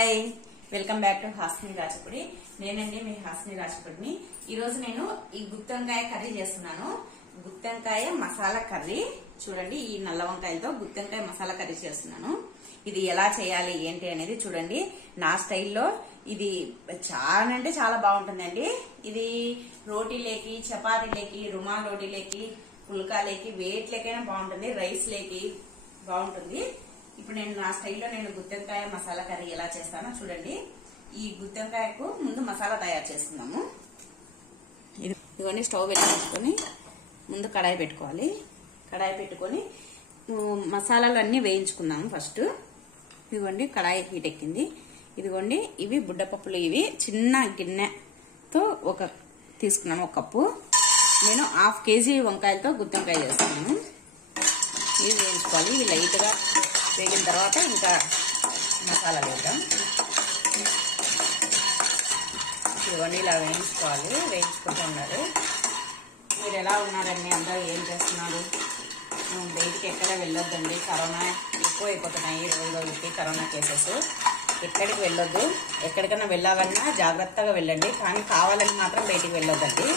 Hi, welcome back to Hasni Rajapudi. నేనండి మీ హాస్ని రాజపుడిని. ఈ రోజు నేను ఈ గుత్తి వంకాయ కర్రీ చేస్తున్నాను. గుత్తి వంకాయ మసాలా కర్రీ. చూడండి, ఈ నల్ల వంకాయలతో గుత్తి వంకాయ మసాలా కర్రీ చేస్తున్నాను. ఇది ఎలా చేయాలి ఏంటి అనేది చూడండి. నా స్టైల్లో ఇది చాలా అంటే చాలా బాగుంటుందండి. ఇది రోటీలేకి, చపాతీలేకి, రుమాల్ రోటీలేకి, పుల్కాలేకి, వేట్లేకైనా బాగుంటుంది, రైస్ లేకి బాగుంటుంది. ఇప్పుడు నేను నా స్టైల్లో గుత్తి వంకాయ మసాలా కర్రీ ఎలా చేస్తానో చూడండి. ఈ గుత్తి వంకాయకు ముందు మసాలా తయారు చేసుకుందాము. ఇదిగోండి, స్టవ్ వెలిగించుకొని ముందు కడాయి పెట్టుకోవాలి. కడాయి పెట్టుకొని మసాలాలు అన్ని వేయించుకుందాము ఫస్ట్. ఇదిగోండి, కడాయి హీట్ ఎక్కింది. ఇదిగోండి, ఇవి బుడ్డపప్పులు. ఇవి చిన్న గిన్నెతో తీసుకున్నాను, ఒక కప్పు. నేను 1/2 kg వంకాయలతో గుత్తి వంకాయ చేస్తున్నాను. ఇవి వేయించుకోవాలి. ఇవి లైట్గా వేగిన తర్వాత ఇంకా మసాలా వేద్దాం. ఇవన్నీ ఇలా వేయించుకోవాలి, వేయించుకుంటూ ఉన్నారు. మీరు ఎలా ఉన్నారండి? అందరూ ఏం చేస్తున్నారు? బయటికి ఎక్కడ వెళ్ళొద్దండి, కరోనా ఎక్కువ అయిపోతున్నాయి రోజు రోజుకి. కరోనా కేసెస్ ఎక్కడికి వెళ్ళొద్దు. ఎక్కడికైనా వెళ్ళాలన్నా జాగ్రత్తగా వెళ్ళండి, కానీ కావాలని మాత్రం బయటికి వెళ్ళొద్దండి.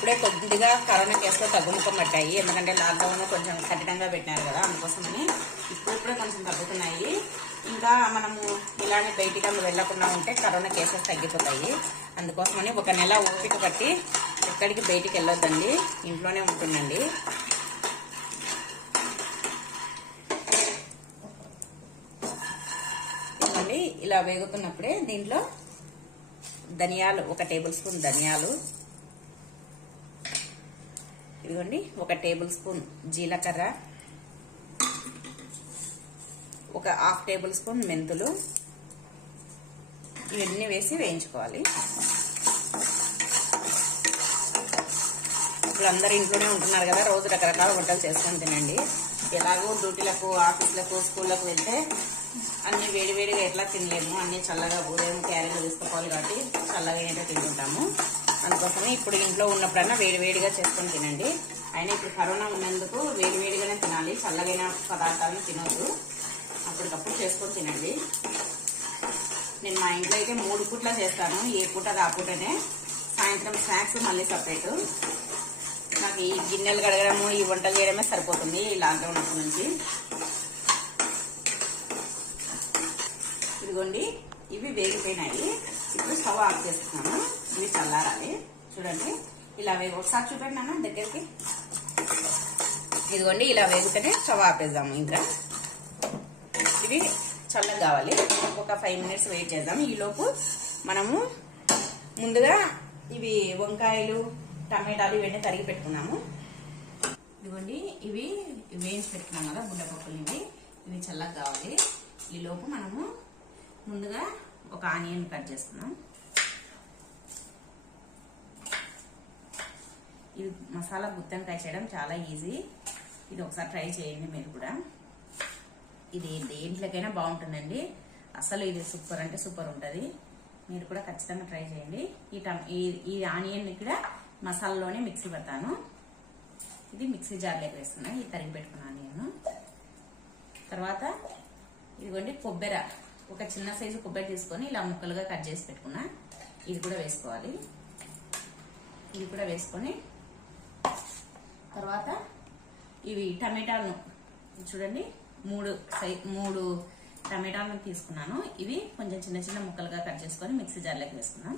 ఇప్పుడే కొద్దిగా కరోనా కేసులో తగ్గుముఖం పట్టాయి, ఎందుకంటే లాక్డౌన్ కొంచెం కఠినంగా పెట్టినారు కదా, అందుకోసమని ఇప్పుడే కొంచెం తగ్గుతున్నాయి. ఇంకా మనము ఇలానే బయటికి వెళ్లకుండా ఉంటే కరోనా కేసెస్ తగ్గిపోతాయి. అందుకోసమని 1 నెల ఓపిక పట్టి ఎక్కడికి బయటికి వెళ్ళొద్దండి, ఇంట్లోనే ఉంటుండండి. ఇవ్వండి, ఇలా వేగుతున్నప్పుడే దీంట్లో ధనియాలు, 1 టేబుల్ స్పూన్ ధనియాలు. ఇదిగోండి, 1 టేబుల్ స్పూన్ జీలకర్ర, 1/2 టేబుల్ స్పూన్ మెంతులు. ఇవన్నీ వేసి వేయించుకోవాలి. ఇప్పుడు అందరు ఇంట్లోనే ఉంటున్నారు కదా, రోజు రకరకాల వంటలు చేసుకొని తినండి. ఎలాగో డ్యూటీలకు, ఆఫీసులకు, స్కూళ్ళకు వెళ్తే అన్ని వేడివేడిగా ఎట్లా తినలేము, అన్ని చల్లగా ఉదయం క్యారీలు తీసుకోవాలి కాబట్టి చల్లగా ఏంటో తింటుంటాము. అందుకోసమే ఇప్పుడు ఇంట్లో ఉన్నప్పుడన్నా వేడివేడిగా చేసుకొని తినండి. అయినా ఇప్పుడు కరోనా ఉన్నందుకు వేడివేడిగానే తినాలి, చల్లగైన పదార్థాలను తినొద్దు. అప్పటికప్పుడు చేసుకొని తినండి. నేను మా ఇంట్లో అయితే 3 పూట్ల చేస్తాను, ఏ పూట ఆ పూటనే. సాయంత్రం స్నాక్స్ మళ్ళీ సపరేట్. నాకు ఈ గిన్నెలు కడగడము, ఈ వంటలు చేయడమే సరిపోతుంది ఈ లాక్డౌన్ అప్పటి నుంచి. ఇదిగోండి, ఇవి వేగిపోయినాయి. ఇప్పుడు స్టవ్ ఆఫ్ చేస్తున్నాను. ఇవి చల్లారాలి. చూడండి, ఇలా ఒకసారి చూడండి అన్న దగ్గరికి. ఇదిగోండి, ఇలా వేగితేనే స్టవ్ ఆపేద్దాము. ఇంకా ఇవి చల్లగా కావాలి. ఒక 5 మినిట్స్ వెయిట్ చేద్దాం. ఈలోపు మనము ముందుగా ఇవి వంకాయలు, టమాటాలు ఇవన్నీ తరిగి పెట్టుకున్నాము. ఇదిగోండి, ఇవి వేయించి పెట్టుకున్నాం కదా బుడ్డపప్పులు. ఇవి చల్లగా కావాలి. ఈలోపు మనము ముందుగా ఒక ఆనియన్ కట్ చేసుకున్నాం. ఇది మసాలా గుత్తి వంకాయ చేయడం చాలా ఈజీ. ఇది ఒకసారి ట్రై చేయండి మీరు కూడా. ఇది దేంట్లోకైనా బాగుంటుందండి. అసలు ఇది సూపర్ అంటే సూపర్ ఉంటుంది. మీరు కూడా ఖచ్చితంగా ట్రై చేయండి. ఈ ఆనియన్ కూడా మసాలాలోనే మిక్సీ పెడతాను. ఇది మిక్సీ జార్లోకి వేస్తున్నా, ఈ తరిగి పెట్టుకున్న ఆనియన్. తర్వాత ఇదిగోండి, కొబ్బరి, ఒక చిన్న సైజు కొబ్బరి తీసుకొని ఇలా ముక్కలుగా కట్ చేసి పెట్టుకున్నా. ఇది కూడా వేసుకోవాలి. ఇది కూడా వేసుకొని తర్వాత ఇవి టమాటాలను చూడండి, 3 టమాటాలను తీసుకున్నాను. ఇవి కొంచెం చిన్న చిన్న ముక్కలుగా కట్ చేసుకొని మిక్సీ జార్లోకి వేసుకున్నాం.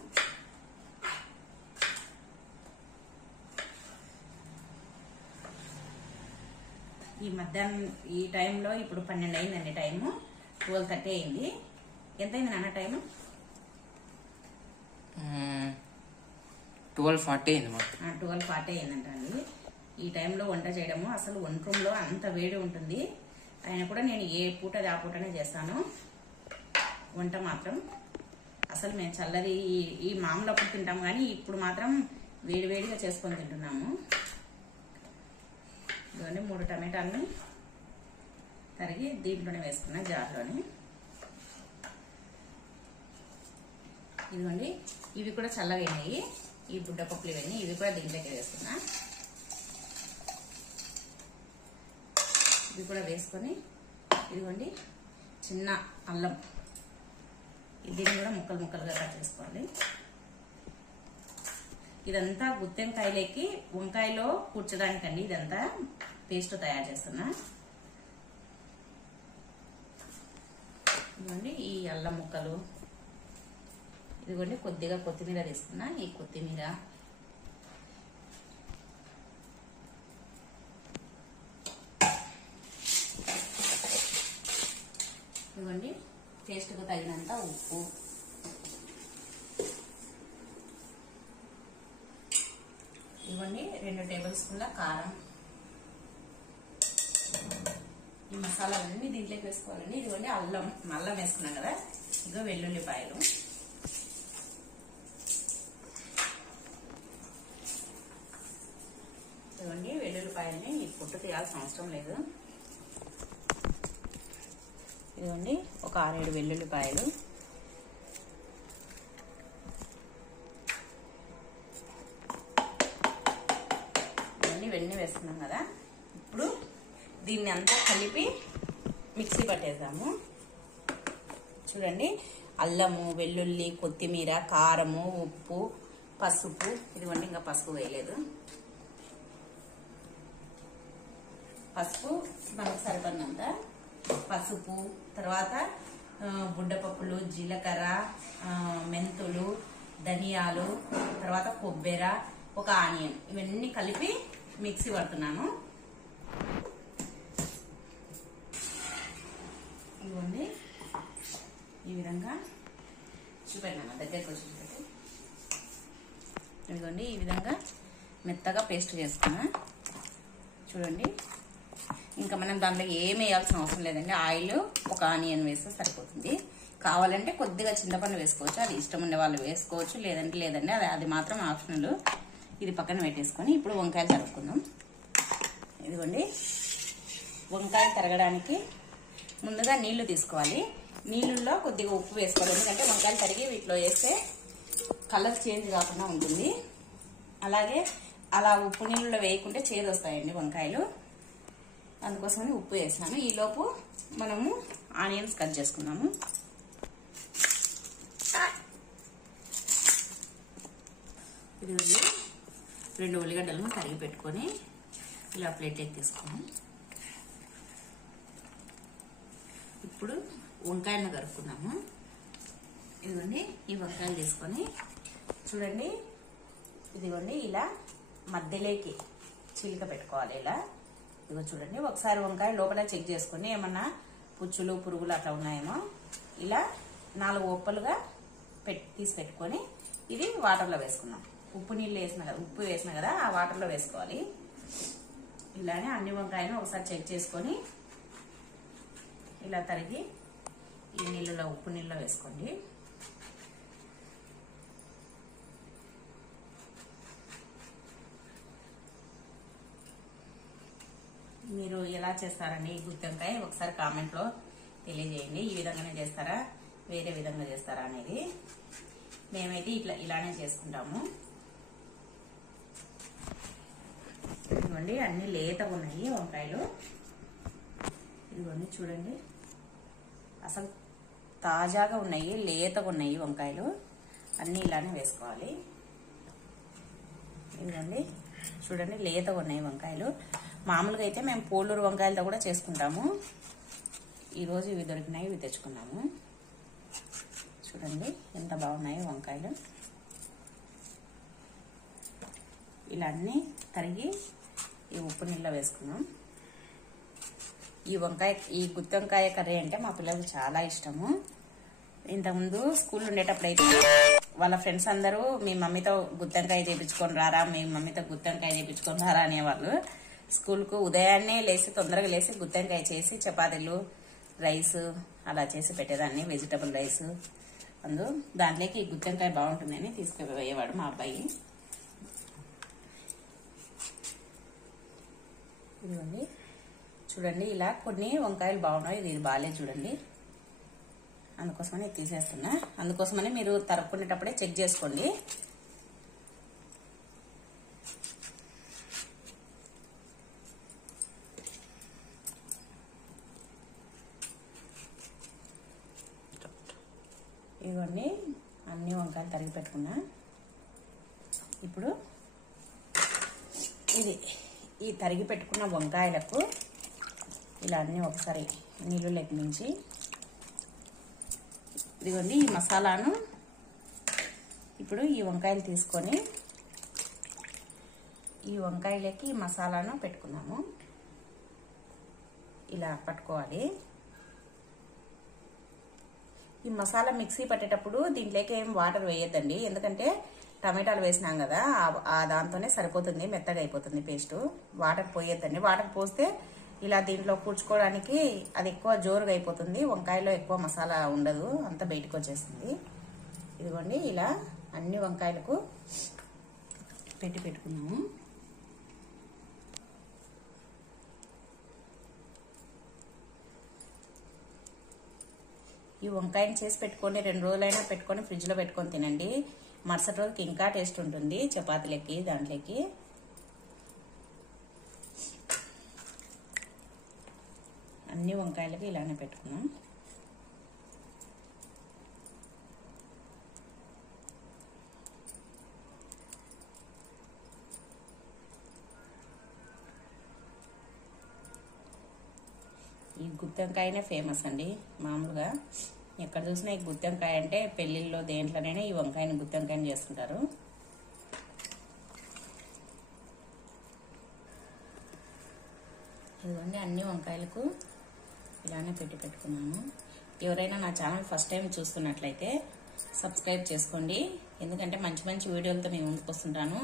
ఈ మధ్యాహ్నం ఈ టైంలో ఇప్పుడు 12 అయిందండి టైము. 12:30 అయింది. ఎంత అయింది నాన్న టైము? 12:40 అయింది. 12:40 అయిందంట అండి. ఈ టైంలో వంట చేయడము, అసలు వంట రూమ్లో అంత వేడి ఉంటుంది. అయినా కూడా నేను ఏ పూట ఆ పూటనే చేస్తాను వంట మాత్రం. అసలు మేము చల్లది ఈ మామూలు అప్పుడు తింటాము, కానీ ఇప్పుడు మాత్రం వేడివేడిగా చేసుకొని తింటున్నాము. ఇవన్నీ 3 టమాటాలని తరిగి దీంట్లోనే వేసుకున్నా, జార్లోని. ఇదిగోండి, ఇవి కూడా చల్లగా అయినాయి. ఈ బుడ్డపప్పులు ఇవన్నీ, ఇవి కూడా దీంట్లోకి వేసుకున్నా. ఇవి కూడా వేసుకొని ఇదిగోండి చిన్న అల్లం, దీన్ని కూడా ముక్కలు ముక్కలుగా కట్ చేసుకోవాలి. ఇదంతా గుత్తెంకాయలోకి వంకాయలో కూర్చోడానికండి ఇదంతా పేస్ట్ తయారు చేస్తున్నా. ఇదిగోండి ఈ అల్లం ముక్కలు, ఇదిగోండి కొద్దిగా కొత్తిమీర తీసుకున్నా. ఈ కొత్తిమీర, ఇదిగోండి టేస్ట్కు తగినంత ఉప్పు, ఇవ్వండి 2 టేబుల్ స్పూన్ల కారం. ఈ మసాలాలన్నీ దీంట్లోకి వేసుకోవాలండి. ఇదిగోండి అల్లం వేసుకున్నాం కదా, ఇదిగో వెల్లుల్లిపాయలు, ఇదిగోండి వెల్లుల్లిపాయల్ని ఈ పొట్టు తీయాల్సిన అవసరం లేదు. ఇదిగోండి ఒక 6-7 వెల్లుల్లిపాయలు, ఇవన్నీ వేస్తున్నాం కదా. ఇప్పుడు దీన్ని అంతా కలిపి మిక్సీ పట్టేద్దాము. చూడండి అల్లము, వెల్లుల్లి, కొత్తిమీర, కారము, ఉప్పు, పసుపు, ఇదిగోండి ఇంకా పసుపు వేయలేదు. పసుపు మనకు సరిపడినంత పసుపు, తర్వాత బుడ్డపప్పులు, జీలకర్ర, మెంతులు, ధనియాలు, తర్వాత కొబ్బెర, ఒక ఆనియన్, ఇవన్నీ కలిపి మిక్సీ పడుతున్నాను. ఇవ్వండి ఈ విధంగా చూపెట్టినాను, దగ్గరకు వచ్చి చూపెట్టి. ఇదిగోండి ఈ విధంగా మెత్తగా పేస్ట్ చేసుకున్నా. చూడండి ఇంకా మనం దాంట్లో ఏమి వేయాల్సిన అవసరం లేదండి. ఆయిల్, ఒక ఆనియన్ వేస్తే సరిపోతుంది. కావాలంటే కొద్దిగా చింతపండు వేసుకోవచ్చు, అది ఇష్టం ఉండే వాళ్ళు వేసుకోవచ్చు, లేదంటే లేదండి, అది మాత్రం ఆప్షనల్. ఇది పక్కన పెట్టేసుకొని ఇప్పుడు వంకాయలు తరుపుకుందాం. ఇదిగోండి వంకాయలు తరగడానికి ముందుగా నీళ్లు తీసుకోవాలి. నీళ్ళల్లో కొద్దిగా ఉప్పు వేసుకోవాలి, ఎందుకంటే వంకాయలు తరిగి వీటిలో వేస్తే కలర్ చేంజ్ కాకుండా ఉంటుంది. అలాగే అలా ఉప్పు నీళ్ళలో వేయకుంటే చేదు వస్తాయండి వంకాయలు, అందుకోసమని ఉప్పు వేసాను. ఈలోపు మనము ఆనియన్స్ కట్ చేసుకున్నాము. ఇదిగోండి 2 ఉల్లిగడ్డలను తరిగి పెట్టుకొని ఇలా ప్లేట్లోకి తీసుకున్నాం. ఇప్పుడు వంకాయలను కలుపుకున్నాము. ఇదిగోండి ఈ వంకాయలు తీసుకొని చూడండి, ఇదిగోండి ఇలా మధ్యలోకి చిలిక పెట్టుకోవాలి. ఇలా ఇదిగో చూడండి, ఒకసారి వంకాయ లోపల చెక్ చేసుకొని ఏమన్నా పుచ్చులు, పురుగులు అట్లా ఉన్నాయేమో ఇలా 4 ఒప్పలుగా తీసి పెట్టుకొని ఇది వాటర్లో వేసుకున్నాం. ఉప్పు నీళ్ళు వేసిన కదా, ఉప్పు వేసిన కదా, ఆ వాటర్లో వేసుకోవాలి. ఇలానే అన్ని వంకాయలను ఒకసారి చెక్ చేసుకొని ఇలా తరిగి ఈ నీళ్ళలో, ఉప్పు నీళ్ళలో వేసుకోండి. మీరు ఎలా చేస్తారండి ఈ గుత్తొంకాయ ఒకసారి కామెంట్ లో తెలియజేయండి. ఈ విధంగానే చేస్తారా, వేరే విధంగా చేస్తారా అనేది. మేమైతే ఇలానే చేసుకుంటాము. ఇదిగోండి అన్ని లేతగా ఉన్నాయి వంకాయలు. ఇదిగోండి చూడండి అసలు తాజాగా ఉన్నాయి, లేతగా ఉన్నాయి వంకాయలు. అన్ని ఇలానే వేసుకోవాలి. ఇదిగోండి చూడండి లేతగా ఉన్నాయి వంకాయలు. మామూలుగా అయితే మేము పోలూరు వంకాయలతో కూడా చేసుకుంటాము. ఈరోజు ఇవి దొరికినాయి, ఇవి తెచ్చుకున్నాము. చూడండి ఎంత బాగున్నాయి వంకాయలు. ఇలా అన్ని తరిగి ఈ ఉప్పు నీళ్ళలో వేసుకున్నాం. ఈ గుత్తొంకాయ కర్రీ అంటే మా పిల్లలకు చాలా ఇష్టము. ఇంతకుముందు స్కూల్ ఉండేటప్పుడు అయితే వాళ్ళ ఫ్రెండ్స్ అందరూ మీ మమ్మీతో గుత్తొంకాయ చేయించుకొని రారా, మీ మమ్మీతో గుత్తొంకాయ చేయించుకొని రారా అనేవాళ్ళు. స్కూల్కు ఉదయాన్నే లేచి తొందరగా లేచి గుత్తొంకాయ చేసి చపాతీలు, రైస్ అలా చేసి పెట్టేదాన్ని, వెజిటబుల్ రైస్. దాంట్లోకి ఈ గుత్తొంకాయ బాగుంటుందని తీసుకుపోయేవాడు మా అబ్బాయి. ఇదిగోండి చూడండి ఇలా కొన్ని వంకాయలు బాగున్నాయి, ఇది బాగాలేదు చూడండి. అందుకోసమని తీసేస్తున్నా. అందుకోసమని మీరు తరుపుకునేటప్పుడే చెక్ చేసుకోండి. ఇవన్నీ అన్ని వంకాయలు తరిగి పెట్టుకున్నా. ఇప్పుడు ఈ తరిగి పెట్టుకున్న వంకాయలకు ఇలా అన్నీ ఒకసారి నీళ్ళు లెక్కించి ఇదిగోండి ఈ మసాలాను ఇప్పుడు ఈ వంకాయలు తీసుకొని ఈ వంకాయలకి ఈ మసాలాను పెట్టుకున్నాము. ఇలా పట్టుకోవాలి. ఈ మసాలా మిక్సీ పట్టేటప్పుడు దీంట్లోకి ఏం వాటర్ వేయద్దండి, ఎందుకంటే టమాటాలు వేసినాం కదా, ఆ దాంతోనే సరిపోతుంది, మెత్తగా అయిపోతుంది పేస్ట్. వాటర్ పోయొద్దండి. వాటర్ పోస్తే ఇలా దీంట్లో పూడ్చుకోవడానికి అది ఎక్కువ జోరుగా అయిపోతుంది, వంకాయలో ఎక్కువ మసాలా ఉండదు, అంతా బయటకు వచ్చేస్తుంది. ఇదిగోండి ఇలా అన్ని వంకాయలకు పెట్టుకున్నాము. ఈ వంకాయని చేసి పెట్టుకొని 2 రోజులైనా పెట్టుకొని ఫ్రిడ్జ్లో పెట్టుకొని తినండి. మరుసటి రోజుకి ఇంకా టేస్ట్ ఉంటుంది చపాతీలకి, దాంట్లోకి. అన్ని వంకాయలకి ఇలానే పెట్టుకున్నాం. ఈ గుత్తొంకాయనే ఫేమస్ అండి. మామూలుగా ఎక్కడ చూసినా ఈ గుత్తొంకాయ అంటే పెళ్లిళ్ళలో దేంట్లోనైనా ఈ వంకాయని గుత్తొంకాయని చేసుకుంటారు. ఇదిగోండి అన్ని వంకాయలకు ఇలానే పెట్టుకున్నాము. ఎవరైనా నా ఛానల్ ఫస్ట్ టైం చూస్తున్నట్లయితే సబ్స్క్రైబ్ చేసుకోండి, ఎందుకంటే మంచి మంచి వీడియోలతో నేను ముందుకు వస్తుంటాను.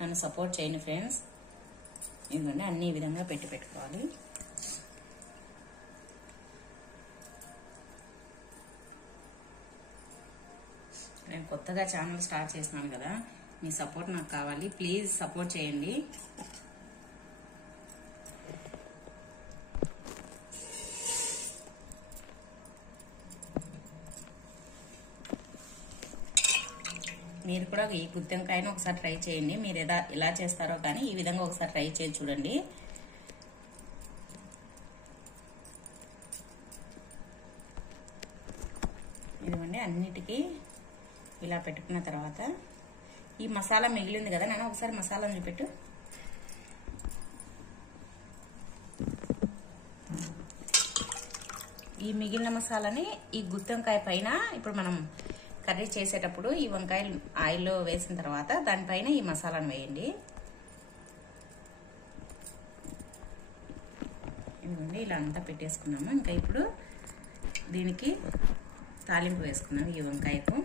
నన్ను సపోర్ట్ చేయండి ఫ్రెండ్స్. ఇదిగోండి అన్ని ఈ విధంగా పెట్టుకోవాలి. నేను కొత్తగా ఛానల్ స్టార్ట్ చేస్తున్నాను కదా, మీ సపోర్ట్ నాకు కావాలి. ప్లీజ్ సపోర్ట్ చేయండి. మీరు కూడా ఈ గుత్తొంకాయను ఒకసారి ట్రై చేయండి. మీరు ఎలా చేస్తారో కానీ ఈ విధంగా ఒకసారి ట్రై చేసి చూడండి. ఇదిగోండి అన్నిటికీ ఇలా పెట్టుకున్న తర్వాత ఈ మసాలా మిగిలింది కదా, నేను ఒకసారి మసాలా చూపెట్టు. ఈ మిగిలిన మసాలాని ఈ గుత్తొంకాయ పైన ఇప్పుడు మనం కర్రీ చేసేటప్పుడు ఈ వంకాయలు ఆయిల్లో వేసిన తర్వాత దానిపైన ఈ మసాలాను వేయండి. ఇదిగోండి ఇలా అంతా పెట్టేసుకున్నాము. ఇంకా ఇప్పుడు దీనికి తాలింపు వేసుకున్నాము. ఈ వంకాయకు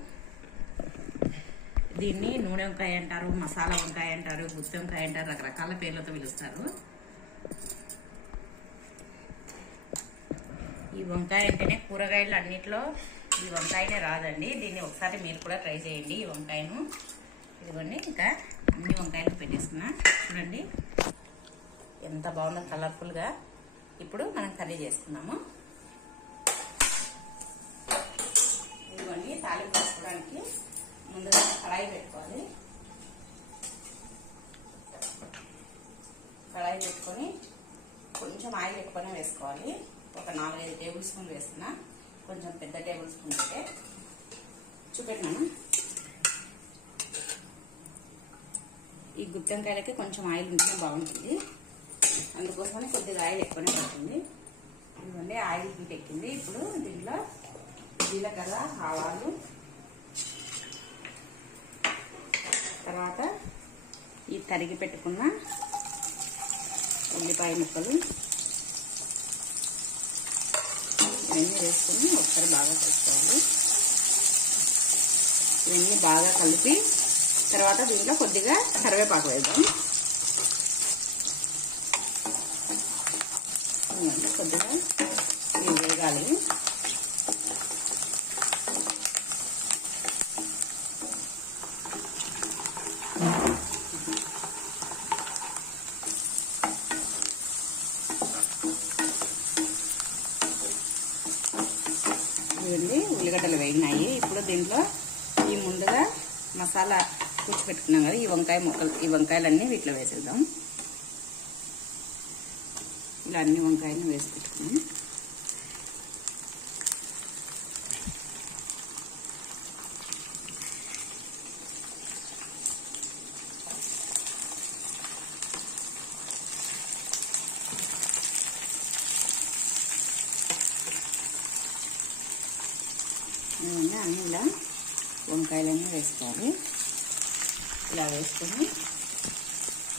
దీన్ని నూనె వంకాయ అంటారు, మసాలా వంకాయ అంటారు, గుత్తి వంకాయ అంటారు, రకరకాల పేర్లతో పిలుస్తారు. ఈ వంకాయ అంటేనే కూరగాయలు అన్నిట్లో ఈ వంకాయనే రాదండి. దీన్ని ఒకసారి మీరు కూడా ట్రై చేయండి ఈ వంకాయను. ఇదిగోండి ఇంకా అన్ని వంకాయలు పెట్టేసుకున్నా. చూడండి ఎంత బాగుందో కలర్ఫుల్గా. ఇప్పుడు మనం కర్రీ చేసుకున్నాము. ఇదిగోండి తాలింపు వేసుకోవడానికి ముందుగా కళాయి పెట్టుకోవాలి. కళాయి పెట్టుకొని కొంచెం ఆయిల్ ఎక్కువనే వేసుకోవాలి. ఒక 4-5 టేబుల్ స్పూన్లు వేస్తున్నా. కొంచెం పెద్ద టేబుల్ స్పూన్ అయితే చూపెట్టినాను. ఈ గుత్తొంకాయలకి కొంచెం ఆయిల్ ఉంటేనే బాగుంటుంది, అందుకోసమని కొద్దిగా ఆయిల్ ఎక్కువనే పడుతుంది. ఇదిగోండి ఆయిల్ హీట్ ఎక్కింది. ఇప్పుడు దీంట్లో జీలకర్ర, ఆవాలు, తర్వాత ఈ తరిగి పెట్టుకున్న ఉల్లిపాయ ముక్కలు ఇవన్నీ వేసుకొని ఒకసారి బాగా కలుపుకోవాలి. ఇవన్నీ బాగా కలిపి తర్వాత దీంట్లో కొద్దిగా కరివేపాకు వేద్దాం. కొద్దిగా ఇవి వేగాలి. ఉల్లిగడ్డలు వేగినాయి. ఇప్పుడు దీంట్లో ఈ ముందుగా మసాలా కూర్చి పెట్టుకున్నాం కదా, ఈ వంకాయ ముక్కలు, ఈ వంకాయలన్నీ వీటిలో వేసేద్దాం. ఇలా అన్ని వంకాయలను వేసి పెట్టుకున్నాం. అన్నీ ఇలా వంకాయలన్నీ వేసుకోవాలి. ఇలా వేసుకొని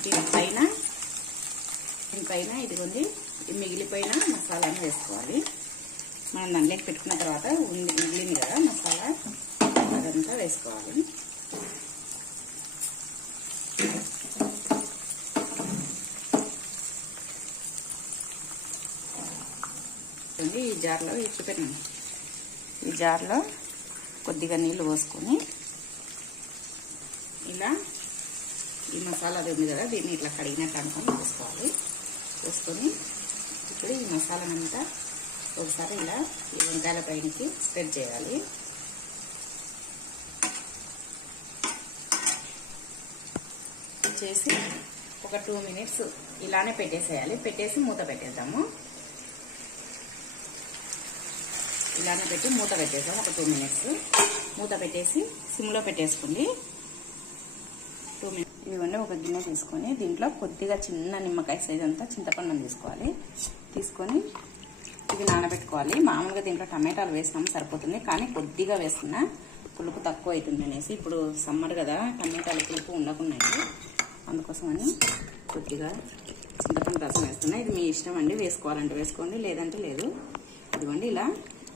దీనిపైన ఇదిగోండి మిగిలిపోయిన మసాలాని వేసుకోవాలి. మనం దాంట్లోకి పెట్టుకున్న తర్వాత మిగిలింది కదా మసాలా, అదంతా వేసుకోవాలి. ఈ జార్లో ఇచ్చిపోయినాను. ఈ జార్లో కొద్దిగా నీళ్ళు పోసుకొని ఇలా ఈ మసాలా అది ఉంది కదా దీన్ని ఇట్లా కడిగినట్టు అనుకొని వేసుకోవాలి. వేసుకొని ఇప్పుడు ఈ మసాలానంతా ఒకసారి ఇలా ఈ వంకాయల పైనకి స్ప్రెడ్ చేయాలి. చేసి ఒక 2 మినిట్స్ ఇలానే పెట్టేసేయాలి. పెట్టేసి మూత పెట్టేద్దాము. ఇలానే పెట్టి మూత పెట్టేద్దాం. ఒక 2 మినిట్స్ మూత పెట్టేసి సిమ్లో పెట్టేసుకోండి. 2 మినిట్స్. ఇదిగోండి ఒక గిన్నె తీసుకొని దీంట్లో కొద్దిగా చిన్న నిమ్మకాయ సైజ్ అంతా చింతపండుని తీసుకోవాలి. తీసుకొని ఇది నానబెట్టుకోవాలి. మామూలుగా దీంట్లో టమాటాలు వేసినాము సరిపోతుంది, కానీ కొద్దిగా వేసుకున్నా పులుపు తక్కువ అవుతుంది అనేసి. ఇప్పుడు సమ్మర్ కదా టమాటాలు పులుపు ఉండకున్నాయి, అందుకోసమని కొద్దిగా చింతపండు రసం వేస్తున్నా. ఇది మీ ఇష్టం అండి, వేసుకోవాలంటే వేసుకోండి, లేదంటే లేదు. ఇదిగోండి ఇలా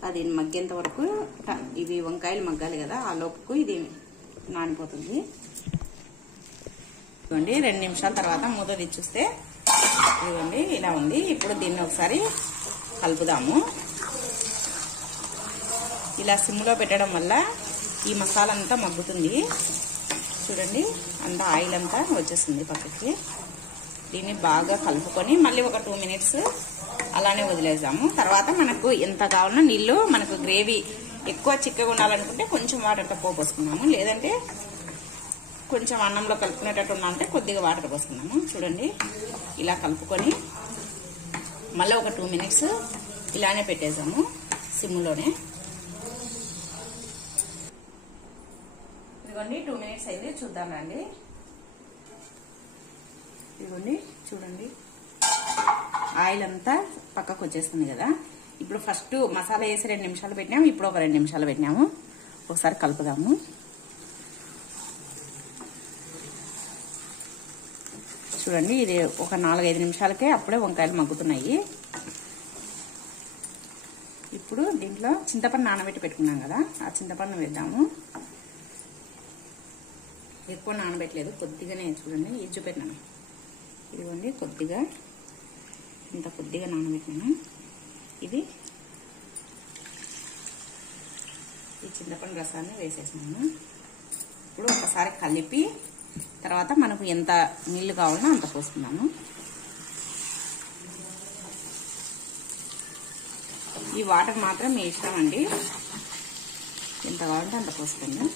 అది మగ్గేంత వరకు ఇవి వంకాయలు మగ్గాలి కదా, ఆ లోపుకు ఇది నానిపోతుంది. ఇదిగోండి 2 నిమిషాల తర్వాత మూత తీసి చూస్తే ఇదిగోండి ఇలా ఉంది. ఇప్పుడు దీన్ని ఒకసారి కలుపుదాము. ఇలా సిమ్లో పెట్టడం వల్ల ఈ మసాలా అంతా మగ్గుతుంది. చూడండి అంతా ఆయిల్ అంతా వచ్చేస్తుంది పక్కకి. దీన్ని బాగా కలుపుకొని మళ్ళీ ఒక 2 మినిట్స్ అలానే వదిలేద్దాము. తర్వాత మనకు ఎంత కావాలన్నా నీళ్ళు, మనకు గ్రేవీ ఎక్కువ చిక్కగా ఉండాలనుకుంటే కొంచెం వాటర్తో పోసుకున్నాము, లేదంటే కొంచెం అన్నంలో కలుపుకునేటట్టు ఉన్నామంటే కొద్దిగా వాటర్ పోసుకున్నాము. చూడండి ఇలా కలుపుకొని మళ్ళీ ఒక 2 మినిట్స్ ఇలానే పెట్టేసాము సిమ్లోనే. ఇదిగోండి 2 మినిట్స్ అయింది, చూద్దామండి. ఇదిగోండి చూడండి ఆయిల్ అంతా పక్కకు వచ్చేస్తుంది కదా. ఇప్పుడు ఫస్ట్ మసాలా వేసి 2 నిమిషాలు పెట్టినాము, ఇప్పుడు ఒక 2 నిమిషాలు పెట్టినాము. ఒకసారి కలుపుదాము. చూడండి ఇది ఒక 4-5 నిమిషాలకే అప్పుడే వంకాయలు మగ్గుతున్నాయి. ఇప్పుడు దీంట్లో చింతపండు నానబెట్టి పెట్టుకున్నాం కదా, ఆ చింతపండు వేద్దాము. ఎక్కువ నానబెట్టలేదు, కొద్దిగానే. చూడండి ఇది చూపెట్టినాను. ఇదిగోండి కొద్దిగా, ఇంత కొద్దిగా నానబెట్టినాను. ఇది ఈ చింతపండు రసాన్ని వేసేసినాను. ఇప్పుడు ఒకసారి కలిపి తర్వాత మనకు ఎంత నీళ్లు కావాలన్నా అంత పోసుకున్నాను. ఈ వాటర్ మాత్రం మీ ఇష్టం అండి, ఎంత కావాలంటే అంత పోసుకోండి.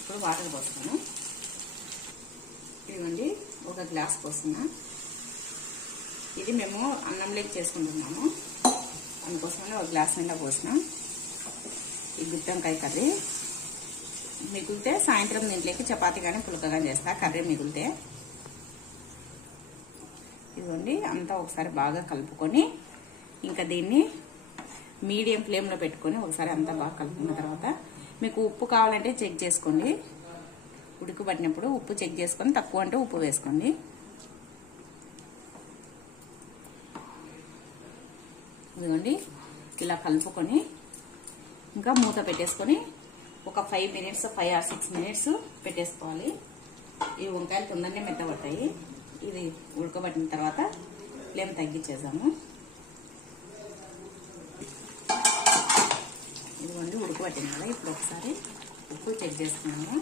ఇప్పుడు వాటర్ పోస్తాను. ఇదిగోండి ఒక గ్లాస్ పోస్తున్నా. ఇది మేము అన్నంలోకి చేసుకుంటున్నాము, అందుకోసమని ఒక గ్లాస్ నిండా పోసిన. ఈ గుత్తొంకాయ కర్రీ మిగిలితే సాయంత్రం దీంట్లోకి చపాతీ కానీ పుల్కా కానీ చేస్తా, కర్రీ మిగిలితే. ఇదిగోండి అంతా ఒకసారి బాగా కలుపుకొని ఇంకా దీన్ని మీడియం ఫ్లేమ్లో పెట్టుకొని ఒకసారి అంతా బాగా కలుపుకున్న తర్వాత మీకు ఉప్పు కావాలంటే చెక్ చేసుకోండి. ఉడకబట్టినప్పుడు ఉప్పు చెక్ చేసుకొని తక్కువ అంటే ఉప్పు వేసుకోండి. ఇదిగోండి ఇలా కలుపుకొని ఇంకా మూత పెట్టేసుకొని ఒక 5 మినిట్స్ 5 or 6 మినిట్స్ పెట్టేసుకోవాలి. ఈ వంకాయలు తొందరనే మెత్తబడతాయి. ఇది ఉడకబట్టిన తర్వాత ఫ్లేమ్ తగ్గించేసాము. ఇదిగోండి ఉడకబట్టింది కదా, ఇప్పుడు ఒకసారి ఉప్పు చెక్ చేసుకున్నాము.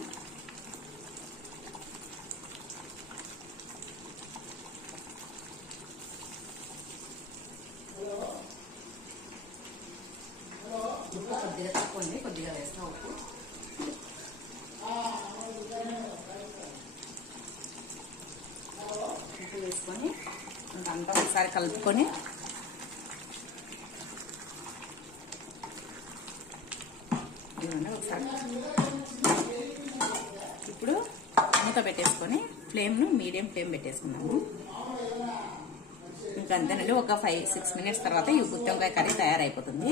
ఉప్పు కొద్దిగా తక్కువ ఉంది, కొద్దిగా వేస్తా ఉప్పు. ఉప్పు వేసుకొని అంతా ఒకసారి కలుపుకొని ఒకసారి ఇప్పుడు మూత పెట్టేసుకొని ఫ్లేమ్ను మీడియం ఫ్లేమ్ పెట్టేసుకున్నాము. ఇంకా అంతేనండి. ఒక 5-6 మినిట్స్ తర్వాత ఈ గుత్తి వంకాయ కర్రీ తయారైపోతుంది.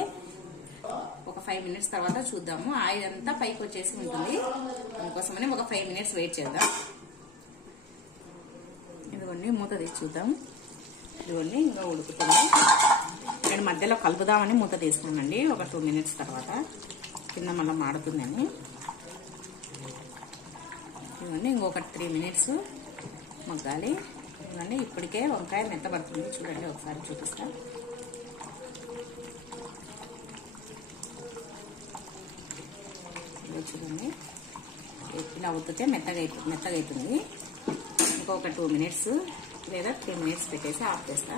ఒక 5 మినిట్స్ తర్వాత చూద్దాము. ఆయిల్ అంతా పైకి వచ్చేసి ఉంటుంది, అందుకోసమని ఒక 5 మినిట్స్ వెయిట్ చేద్దాం. ఇదిగోండి మూత తీసి చూద్దాం. ఇదిగోండి ఇంకా ఉడుకుతుంది. నేను మధ్యలో కలుపుదామని మూత తీసుకున్నానండి. ఒక 2 మినిట్స్ తర్వాత కింద మళ్ళీ మాడుతుందని. ఇదిగోండి ఇంకొక 3 మినిట్స్ మగ్గాలి. ఇదిగోండి ఇప్పటికే వంకాయ మెత్తబడుతుంది. చూడండి ఒకసారి చూపిస్తా. చూడండి ఇలా ఉత్తితే మెత్తగా అవుతుంది. ఇంకొక 2 మినిట్స్ లేదా 3 మినిట్స్ పెట్టేసి ఆఫ్ చేస్తా.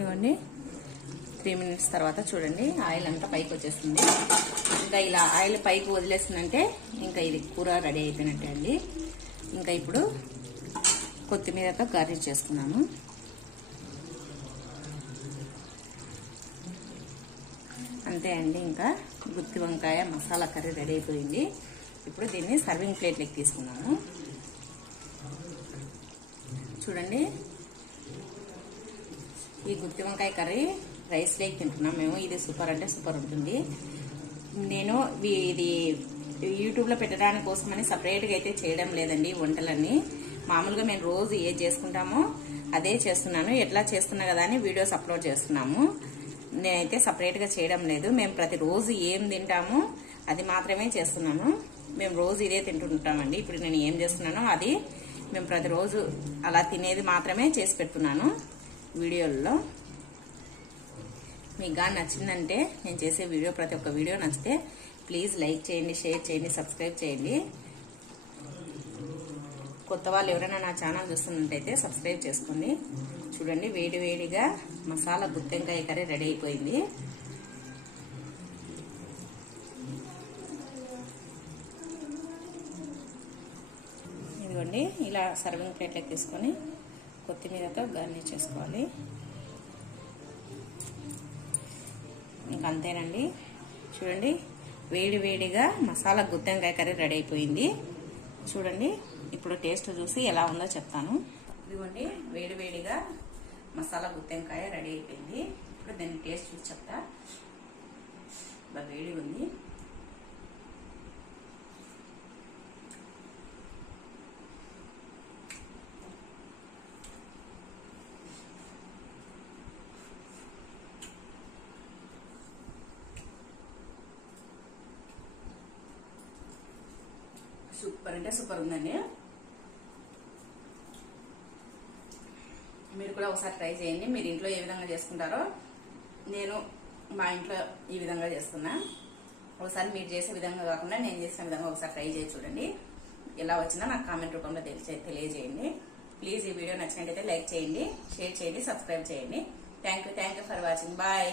ఇవ్వండి 3 మినిట్స్ తర్వాత చూడండి ఆయిల్ అంతా పైకి వచ్చేస్తుంది. ఇంకా ఇలా ఆయిల్ పైకి వదిలేస్తుందంటే ఇంకా ఇది కూర రెడీ అయిపోయినట్టే అండి. ఇంకా ఇప్పుడు కొత్తిమీరతో గార్నిష్ చేసుకున్నాను. అంతే అండి. ఇంకా గుత్తి వంకాయ మసాలా కర్రీ రెడీ అయిపోయింది. ఇప్పుడు దీన్ని సర్వింగ్ ప్లేట్లోకి తీసుకున్నాము. చూడండి ఈ గుత్తి వంకాయ కర్రీ రైస్ లేక్ తింటున్నాం మేము. ఇది సూపర్ అంటే సూపర్ ఉంటుంది. నేను ఇది యూట్యూబ్లో పెట్టడానికి కోసమని సపరేట్గా అయితే చేయడం లేదండి వంటలన్నీ. మామూలుగా మేము రోజు ఏది చేసుకుంటామో అదే చేస్తున్నాను. ఎట్లా చేస్తున్నా కదా అని వీడియోస్ అప్లోడ్ చేస్తున్నాము. నేనైతే సపరేట్గా చేయడం లేదు. మేము ప్రతిరోజు ఏం తింటామో అది మాత్రమే చేస్తున్నాను. మేము రోజు ఇదే తింటుంటామండి. ఇప్పుడు నేను ఏం చేస్తున్నానో అది మేము ప్రతిరోజు అలా తినేది మాత్రమే చేసి పెడుతున్నాను వీడియోల్లో. మీకు కానీ నచ్చిందంటే నేను చేసే వీడియో ప్రతి ఒక్క వీడియో నచ్చితే ప్లీజ్ లైక్ చేయండి, షేర్ చేయండి, సబ్స్క్రైబ్ చేయండి. కొత్త వాళ్ళు ఎవరైనా నా ఛానల్ చూస్తున్నట్టయితే సబ్స్క్రైబ్ చేసుకోండి. చూడండి వేడి వేడిగా మసాలా గుత్తి వంకాయ కర్రీ రెడీ అయిపోయింది. ఇదిగోండి ఇలా సర్వింగ్ ప్లేట్లోకి తీసుకొని కొత్తిమీరతో గార్నిష్ చేసుకోవాలి. ఇంకా అంతేనండి. చూడండి వేడి వేడిగా మసాలా గుత్తి వంకాయ కర్రీ రెడీ అయిపోయింది. చూడండి ఇప్పుడు టేస్ట్ చూసి ఎలా ఉందో చెప్తాను. ఇదిగోండి వేడి వేడిగా మసాలా గుత్తి వంకాయ రెడీ అయిపోయింది. ఇప్పుడు దాన్ని టేస్ట్ చూసి చెప్తా. బాగా వేడి ఉంది. సూపర్ అంటే సూపర్ ఉందండి. మీరు కూడా ఒకసారి ట్రై చేయండి. మీరు ఇంట్లో ఏ విధంగా చేసుకుంటారో నేను మా ఇంట్లో ఈ విధంగా చేస్తున్నా. ఒకసారి మీరు చేసే విధంగా కాకుండా నేను చేసిన విధంగా ఒకసారి ట్రై చేసి చూడండి. ఎలా వచ్చినా నాకు కామెంట్ రూపంలో తెలియజేయండి. ప్లీజ్ ఈ వీడియో నచ్చినట్టయితే లైక్ చేయండి, షేర్ చేయండి, సబ్స్క్రైబ్ చేయండి. Thank you for watching. Bye.